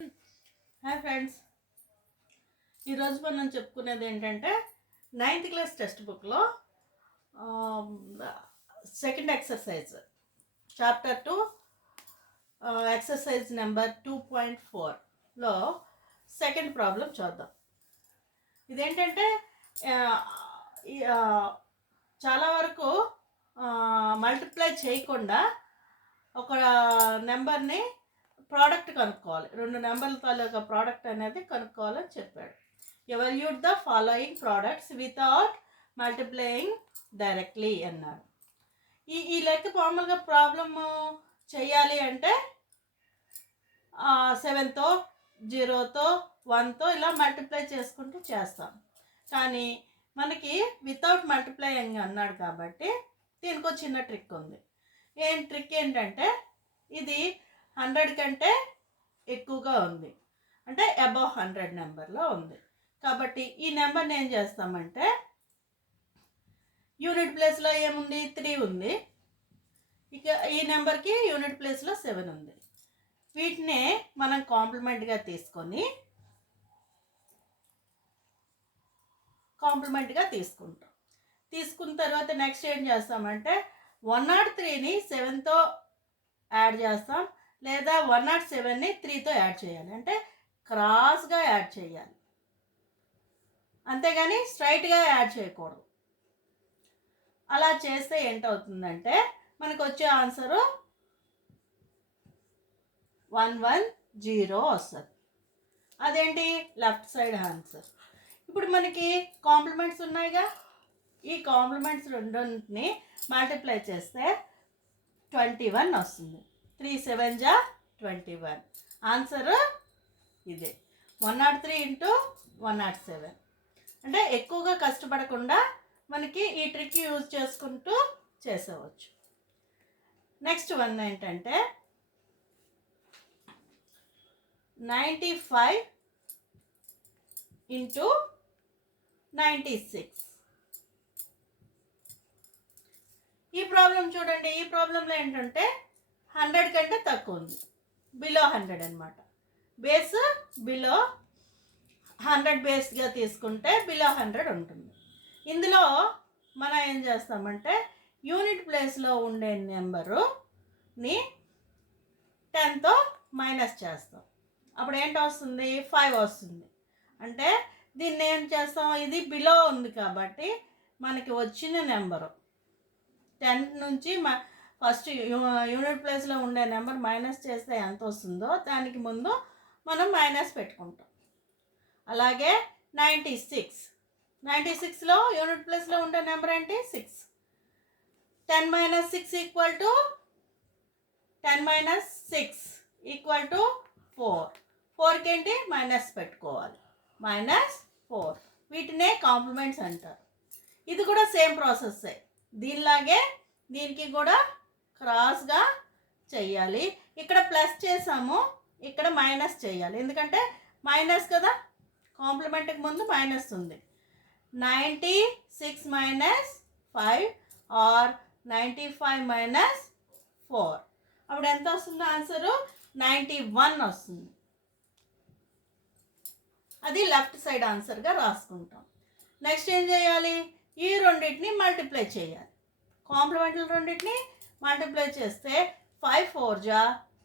Hi friends, ఈరోజు మనం చెప్పుకునేది ఏంటంటే 9th క్లాస్ టెక్స్ట్ బుక్లో second exercise chapter 2 exercise number 2.4లో సెకండ్ ప్రాబ్లం చూద్దాం. ఇదేంటంటే చాలా వరకు మల్టిప్లై చేయకుండా ఒక నెంబర్ని ప్రోడక్ట్ కనుక్కోవాలి. 2 నెంబర్ల తాలూకా ప్రోడక్ట్ అనేది కనుక్కోవాలని చెప్పాడు. Evaluate the following products without multiplying directly అన్నారు. ఈ లెక్క మామూలుగా ప్రాబ్లము చేయాలి అంటే 7తో 0తో 1తో ఇలా మల్టిప్లై చేసుకుంటూ చేస్తాం. కానీ మనకి వితౌట్ మల్టిప్లయింగ్ అన్నాడు కాబట్టి దీనికి ఒక చిన్న ట్రిక్ ఉంది. ట్రిక్ ఏంటంటే ఇది 100 కంటే ఎక్కువగా ఉంది, అంటే అబౌవ్ 100 నెంబర్లో ఉంది. కాబట్టి ఈ నెంబర్ని ఏం చేస్తామంటే యూనిట్ ప్లేస్లో ఏముంది 3 ఉంది, ఇక ఈ నెంబర్కి యూనిట్ ప్లేస్లో 7 ఉంది. వీటినే మనం కాంప్లిమెంట్గా తీసుకుంటాం. తీసుకున్న తర్వాత నెక్స్ట్ ఏం చేస్తామంటే 103ని 7తో యాడ్ చేస్తాం, లేదా 107ని 3తో యాడ్ చేయాలి. అంటే క్రాస్గా యాడ్ చేయాలి, అంతేగాని స్ట్రైట్గా యాడ్ చేయకూడదు. అలా చేస్తే ఏంటవుతుందంటే మనకు వచ్చే ఆన్సరు 110 వస్తుంది. అదేంటి లెఫ్ట్ సైడ్ ఆన్సర్. ఇప్పుడు మనకి కాంప్లిమెంట్స్ ఉన్నాయిగా, ఈ కాంప్లిమెంట్స్ రెండింటిని మల్టిప్లై చేస్తే 21 వస్తుంది. 3 7 జా 21. ఆన్సర్ ఇదే 103 × 107. అంటే ఎక్కువగా కష్టపడకుండా మనకి ఈ ట్రిక్ యూజ్ చేసుకుంటూ చేసేవచ్చు. నెక్స్ట్ వన్ ఏంటంటే 95 × 96. ఈ ప్రాబ్లం చూడండి. ఈ ప్రాబ్లంలో ఏంటంటే 100 కంటే తక్కువ ఉంది, బిలో 100 అనమాట. బేస్ బిలో 100 బేస్గా తీసుకుంటే బిలో 100 ఉంటుంది. ఇందులో మనం ఏం చేస్తామంటే యూనిట్ ప్లేస్లో ఉండే నెంబరుని 10తో మైనస్ చేస్తాం. అప్పుడు ఏంటి వస్తుంది 5 వస్తుంది. అంటే దీన్ని ఏం చేస్తాం, ఇది బిలో ఉంది కాబట్టి మనకి వచ్చిన నెంబరు 10 నుంచి ఫస్ట్ యూనిట్ ప్లేస్లో ఉండే నెంబర్ మైనస్ చేస్తే ఎంత వస్తుందో దానికి ముందు మనం మైనస్ పెట్టుకుంటాం. అలాగే 96లో యూనిట్ ప్లేస్లో ఉండే నెంబర్ ఏంటి 6. 10 - 6 = 4. 4కి ఏంటి మైనస్ పెట్టుకోవాలి, -4. వీటినే కాంప్లిమెంట్స్ అంటారు. ఇది కూడా సేమ్ ప్రాసెస్సే. దీనిలాగే దీనికి కూడా క్రాస్గా చెయ్యాలి. ఇక్కడ ప్లస్ చేసాము, ఇక్కడ మైనస్ చేయాలి. ఎందుకంటే మైనస్ కదా, కాంప్లిమెంట్కి ముందు మైనస్ ఉంది. 96 - 5 ఆర్ 95 - 4. అప్పుడు ఎంత వస్తుంది ఆన్సరు 91 వస్తుంది. అది లెఫ్ట్ సైడ్ ఆన్సర్గా రాసుకుంటాం. నెక్స్ట్ ఏం చేయాలి, ఈ రెండింటిని మల్టిప్లై చేయాలి. కాంప్లిమెంట్ల రెండింటిని మల్టిప్లై చేస్తే 5 4 జా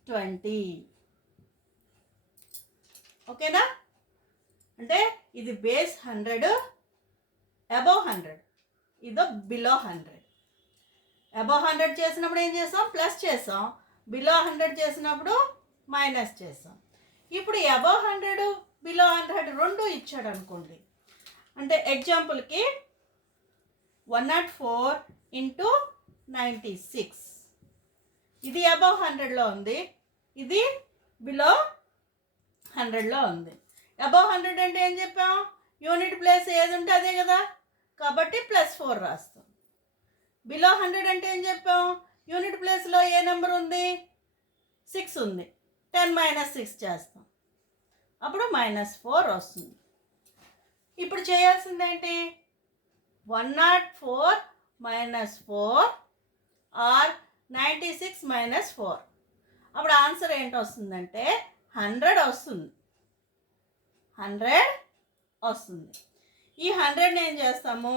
20. ఓకేనా? అంటే ఇది బేస్ 100, అబౌవ్ 100, ఇదో బిలో 100. అబౌవ్ 100 చేసినప్పుడు ఏం చేసాం, ప్లస్ చేసాం. బిలో 100 చేసినప్పుడు మైనస్ చేసాం. ఇప్పుడు అబౌవ్ 100 బిలో 100 రెండు ఇచ్చాడు అనుకోండి. అంటే ఎగ్జాంపుల్కి 104 × 96. ఇది అబౌవ్ 100లో ఉంది, ఇది బిలో 100లో ఉంది. అబౌవ్ 100 అంటే ఏం చెప్పాం, యూనిట్ ప్లేస్ ఏది ఉంటే అదే కదా, కాబట్టి +4 రాస్తాం. బిలో 100 అంటే ఏం చెప్పాం, యూనిట్ ప్లేస్లో ఏ నెంబర్ ఉంది 6 ఉంది, 10 - 6 చేస్తాం, అప్పుడు -4 వస్తుంది. ఇప్పుడు చేయాల్సింది ఏంటి, 104 - 4 ఆర్ 96 - 4. అప్పుడు ఆన్సర్ ఏంటి వస్తుందంటే 100 వస్తుంది. 100 వస్తుంది. ఈ 100ని ఏం చేస్తాము,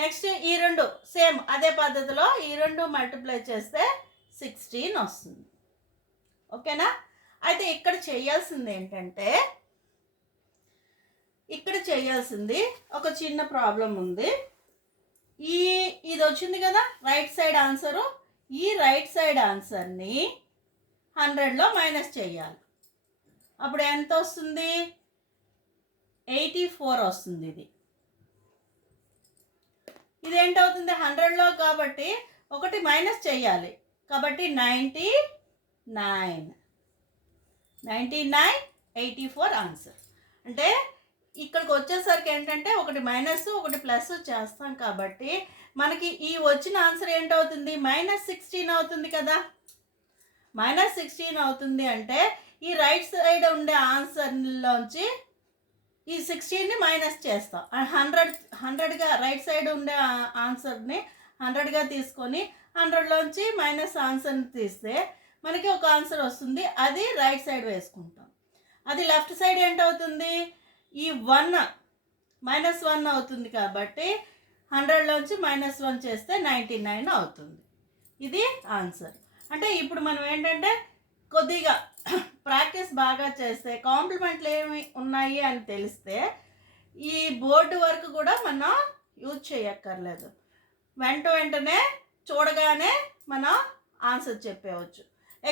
నెక్స్ట్ ఈ రెండు సేమ్ అదే పద్ధతిలో ఈ రెండు మల్టిప్లై చేస్తే 16 వస్తుంది. ఓకేనా? అయితే ఇక్కడ చేయాల్సింది ఏంటంటే, ఇక్కడ చేయాల్సింది ఒక చిన్న ప్రాబ్లం ఉంది. ఇది వచ్చింది కదా రైట్ సైడ్ ఆన్సరు. ఈ రైట్ సైడ్ ఆన్సర్ని 100లో మైనస్ చేయాలి. అప్పుడు ఎంత వస్తుంది? 84 వస్తుంది. ఇది ఏంటవుతుంది? 100లో కాబట్టి ఒకటి మైనస్ చేయాలి, కాబట్టి 99, 84 ఆన్సర్. అంటే ఇక్కడికి వచ్చేసరికి ఏంటంటే ఒకటి మైనస్ ఒకటి ప్లస్ చేస్తాం కాబట్టి మనకి ఈ వచ్చిన ఆన్సర్ ఏంటవుతుంది? -16 అవుతుంది కదా. -16 అవుతుంది అంటే ఈ రైట్ సైడ్ ఉండే ఆన్సర్లోంచి ఈ 16ని మైనస్ చేస్తాం. 100గా రైట్ సైడ్ ఉండే ఆన్సర్ని 100గా తీసుకొని 100లోంచి మైనస్ ఆన్సర్ని తీస్తే మనకి ఒక ఆన్సర్ వస్తుంది. అది రైట్ సైడ్ వేసుకుంటాం. అది లెఫ్ట్ సైడ్ ఏంటవుతుంది? ఈ 1 -1 అవుతుంది కాబట్టి 100లోంచి -1 చేస్తే 99 అవుతుంది. ఇది ఆన్సర్. అంటే ఇప్పుడు మనం ఏంటంటే కొద్దిగా ప్రాక్టీస్ బాగా చేస్తే, కాంప్లిమెంట్లు ఏమి ఉన్నాయి అని తెలిస్తే ఈ బోర్డు వర్క్ కూడా మనం యూజ్ చేయక్కర్లేదు. వెంటనే చూడగానే మనం ఆన్సర్ చెప్పేవచ్చు.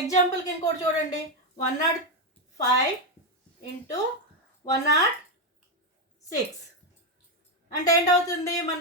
ఎగ్జాంపుల్కి ఇంకోటి చూడండి, 105 × 106 అంటే ఏంటవుతుంది? మన